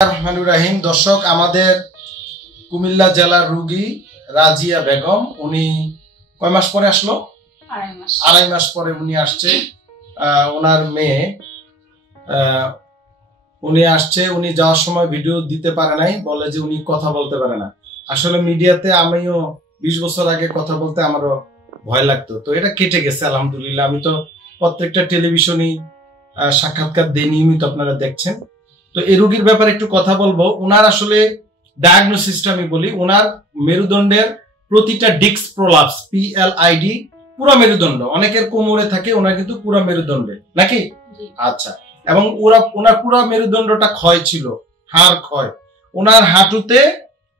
রহমানুর রাহিম। দর্শক, আমাদের কুমিল্লা জেলার রোগী রাজিয়া বেগম, উনি কয় মাস পরে আসলো? আড়াই মাস পরে উনি আসছে। ওনার মেয়ে উনি আসছে। উনি যাওয়ার সময় ভিডিও দিতে পারে নাই, বলে যে উনি কথা বলতে পারে না। আসলে মিডিয়াতে আমিও 20 বছর আগে কথা বলতে আমারও ভয় লাগতো, তো এটা কেটে গেছে আলহামদুলিল্লাহ। আমি তো প্রত্যেকটা টেলিভিশনই সাক্ষাৎকার দিই নিয়মিত, আপনারা দেখছেন। তো এই রোগীর ব্যাপারে একটু কথা বলবো। ওনার আসলে ডায়াগনোসিসটা আমি বলি। ওনার মেরুদণ্ডের প্রতিটা ডিস্ক প্রলাপস, PLID, পুরো মেরুদণ্ড। অনেকের কোমরে থাকে, ওনার কিন্তু পুরো মেরুদণ্ডে, নাকি? আচ্ছা। এবং ওনার পুরো মেরুদণ্ডটা ক্ষয় ছিল, হাড় ক্ষয়। ওনার হাঁটুতে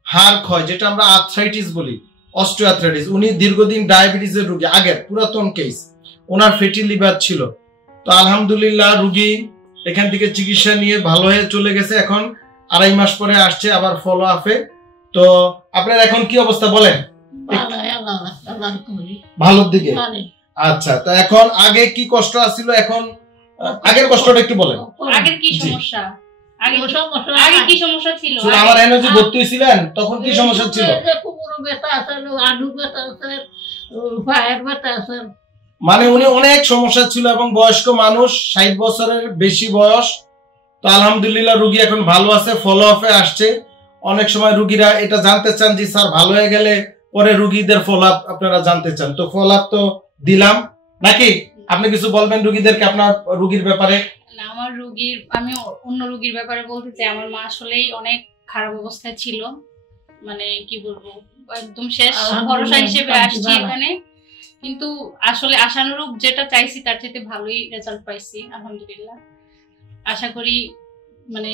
হাড় ক্ষয়, যেটা আমরা আর্থ্রাইটিস বলি, অস্টিওআর্থ্রাইটিস। উনি দীর্ঘদিন ডায়াবেটিসের রোগী, আগের পুরাতন কেস। ওনার ফ্যাটি লিভার ছিল। তো আলহামদুলিল্লাহ রোগী এখান থেকে চিকিৎসা নিয়ে ভালো হয়ে চলে গেছে। এখন আড়াই মাস পরে আসছে আবার ফলো আপে। তো আপনার এখন কি অবস্থা বলেন? ভালোর দিকে। আচ্ছা, তো এখন আগে কি কষ্ট আসছিল, এখন আগের কষ্টটা একটু বলেন। আগের কি সমস্যা? আগে কি সমস্যা ছিল? আমার এনার্জি ভর্তি ছিলেন তখন কি সমস্যা ছিল? মানে উনি অনেক সমস্যা ছিল এবং বয়স্ক মানুষ, 60 বছরের বেশি বয়স। তো আলহামদুলিল্লাহ রোগী এখন ভালো আছে, ফলো আপে আসছে। অনেক সময় রোগীরা এটা জানতে চান যে স্যার ভালো হয়ে গেলে পরে রোগীদের ফলো আপ আপনারা জানতে চান। তো ফলো আপ তো দিলাম, নাকি? আপনি কিছু বলবেন রোগীদেরকে আপনার রোগীর ব্যাপারে? আমার রোগীর, আমি অন্য রোগীর ব্যাপারে বলতে চাই। আমার মা আসলেই অনেক খারাপ অবস্থায় ছিল, মানে কি বলবো, একদম শেষ ভরসা হিসেবে আসছি এখানে। কিন্তু আসলে আশানুরূপ যেটা চাইছি তার চেয়ে ভালোই রেজাল্ট পাইছি আলহামদুলিল্লাহ। আশা করি মানে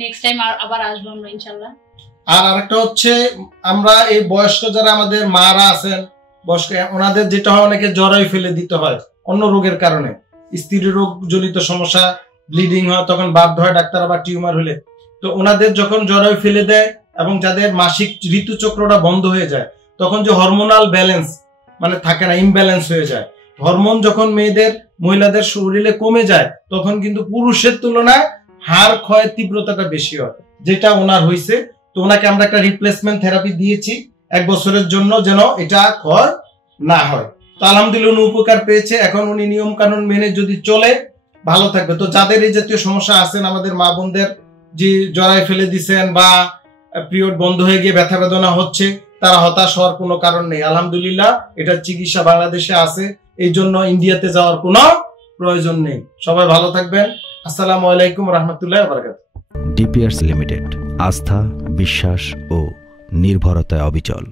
নেক্সট টাইম আবার আসবো আমরা ইনশাআল্লাহ। আর আরেকটা হচ্ছে, আমরা এই বয়স্ক যারা আমাদের মারা আছেন, বয়স্ক, ওনাদের যেটা হয়, অনেকে জরায়ু ফেলে দিতে হয় অন্য রোগের কারণে, স্ত্রী রোগ জনিত সমস্যা, ব্লিডিং হয়, তখন বাধ্য হয় ডাক্তার, আবার টিউমার হলে। তো ওনাদের যখন জরায়ু ফেলে দেয় এবং যাদের মাসিক ঋতুচক্রটা বন্ধ হয়ে যায়, তখন যে হরমোনাল ব্যালেন্স মানে থাকে না, ইমব্যালেন্স হয়ে যায়। হরমোন যখন মহিলাদের শরীরে কমে যায়, তখন কিন্তু পুরুষের তুলনায় হাড় ক্ষয়ের তীব্রতাটা বেশি হয়, যেটা ওনার হয়েছে। তো ওনাকে আমরা একটা রিপ্লেসমেন্ট থেরাপি দিয়েছি 1 বছরের জন্য, যেন এটা ক্ষয় না হয়। তো আলহামদুলিল্লাহ উনি উপকার পেয়েছে। এখন উনি নিয়ম কানুন মেনে যদি চলে ভালো থাকবে। তো যাদের এই জাতীয় সমস্যা আছেন, আমাদের মা বোনদের যে জরায় ফেলে দিচ্ছেন বা পিরিয়ড বন্ধ হয়ে গিয়ে ব্যথা বেদনা হচ্ছে, তারা হতাশ হওয়ার কোনো কারণ নেই। আলহামদুলিল্লাহ এটার চিকিৎসা বাংলাদেশে আছে, এই জন্য ইন্ডিয়াতে যাওয়ার কোনো প্রয়োজন নেই। সবাই ভালো থাকবেন। আসসালামু আলাইকুম রহমতুল্লাহ বারাকাতুহু। ডিপিআরস লিমিটেড, আস্থা, বিশ্বাস ও নির্ভরতায় অবিচল।